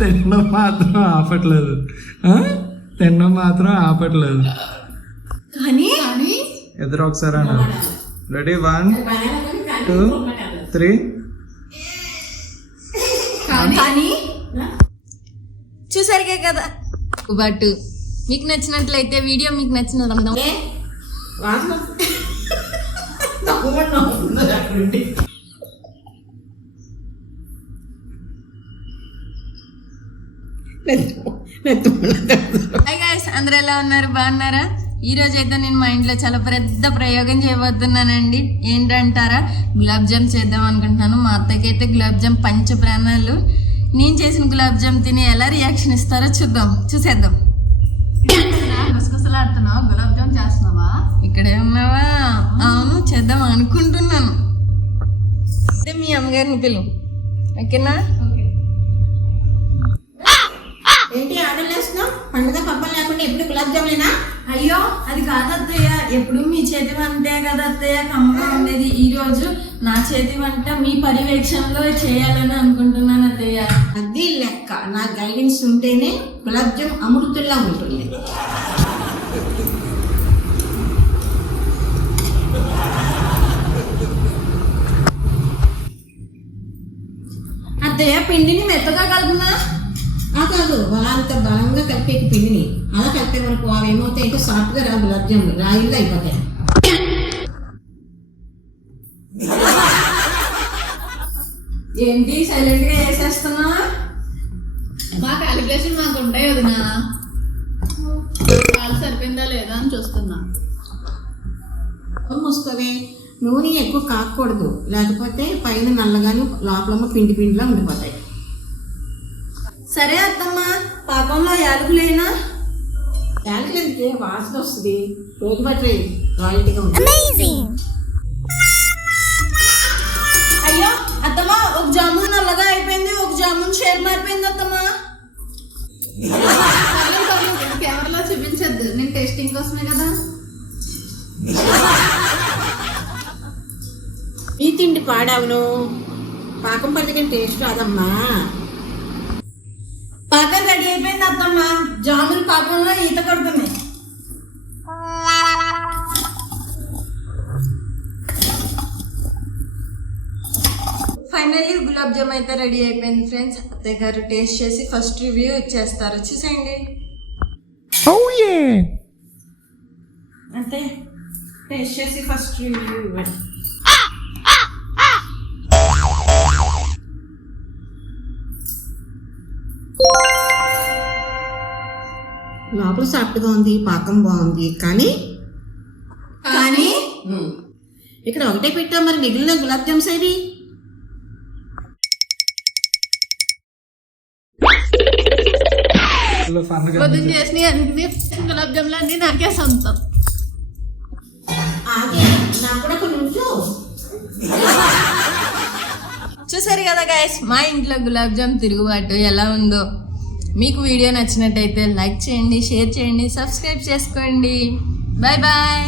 తినడం మాత్రం ఆపట్లేదు, తినడం మాత్రం ఆపట్లేదు. కానీ ఇద్దరు ఒకసారి అన్నారు. రెడీ 1 2 3. కానీ చూసారుగా కదా. బట్ మీకు నచ్చినట్లయితే వీడియో మీకు నచ్చిన అందరూ ఎలా ఉన్నారు, బాగున్నారా? ఈ రోజు అయితే నేను మా ఇంట్లో చాలా పెద్ద ప్రయోగం చేయబోతున్నానండి. ఏంటంటారా, గులాబ్ జామ్ చేద్దాం అనుకుంటున్నాను. మా అత్తకి అయితే గులాబ్ జామ్ పంచ ప్రాణాలు. నేను చేసిన గులాబ్ జామ్ తిని ఎలా రియాక్షన్ ఇస్తారో చూసేద్దాం. గుసగుసలాడుతున్నావా? గులాబ్ జామ్ చేస్తున్నావా? ఇక్కడే ఉన్నావా? అవును, చేద్దాం అనుకుంటున్నాను. అయితే మీ అమ్మగారిని పిలు, ఓకేనా? ఏంటి ఆర్డర్ చేస్తున్నావు? పండుగ పబ్బం లేకుండా ఎప్పుడు గులాబ్ జాములేనా? అయ్యో అది కాదు అత్తయ్య, ఎప్పుడు మీ చేతి వంటే కదా అత్తయ్య కమ్మగా ఉండేది. ఈ రోజు నా చేతి వంట మీ పర్యవేక్షణలో చేయాలని అనుకుంటున్నాను అత్తయ్య. అది లెక్క. నా గైడెన్స్ ఉంటేనే గులాబ్ జామ్ అమృతుల్లా ఉంటుంది. అత్తయ్య పిండిని మెత్తగా కలుపునా? కాదు, అంత బలంగా కలిపే పిండిని అలా కలిపే వరకు అవి ఏమవుతాయి, సాఫ్ట్ గా గులాబ్ జాములు రాయిల్లో అయిపోతాయి. ఏంటి సైలెంట్ గా వేసేస్తున్నా? మా క్యాలిక్యులేషన్ మాకు ఉంటాయి వదినా. కాలు సరిపోయిందా లేదా అని చూస్తున్నా. మూసుకోవే, నూనె ఎక్కువ కాకూడదు, లేకపోతే పైన నల్లగాని లోపల పిండి పిండిలా ఉండిపోతాయి. సరే అత్తమ్మ, పాకంలో యాలకులేనా? యాలకులకి వాసన వస్తుంది, రోజు బట్టి రాయల్టీగా ఉంటుంది. అయ్యో అత్తమ్మ, ఒక జామున్ నల్లగా అయిపోయింది, ఒక జామున్ షేప్ మారిపోయింది అత్తమ్మ. కెమెరాలో చూపించద్దు, నేను టేస్టింగ్ కోసమే కదా. ఈ తిండి పాడావును, పాకం పట్టుకుని టేస్ట్ రాదమ్మా. పాకం రెడీ అయిపోయింది అత్తమ్మ, జామున్ పాకంలో ఈత కొడుతున్నాయి. ఫైనల్లీ గులాబ్ జామ్ అయితే రెడీ అయిపోయింది ఫ్రెండ్స్. అత్తయ్య గారు టేస్ట్ చేసి ఫస్ట్ రివ్యూ ఇచ్చేస్తారు, చూసేయండి. అంటే టేస్ట్ చేసి ఫస్ట్ రివ్యూ ఇవ్వండి. లోపల సాఫ్ట్గా ఉంది, పాకం బాగుంది. కానీ ఇక్కడ ఒకటే పెట్టాం, మరి మిగిలిన గులాబ్ జామ్స్ ఏవి? పొద్దున్న చేసిన అన్ని గులాబ్ జాములు అన్ని నాకే సొంతం. నాకు కూడా కొన్ని చూసారు కదా గైస్, మా ఇంట్లో గులాబ్ జామ్ తిరుగుబాటు ఎలా ఉందో. మీకు వీడియో నచ్చినట్టయితే లైక్ చేయండి, షేర్ చేయండి, సబ్స్క్రైబ్ చేసుకోండి. Bye bye.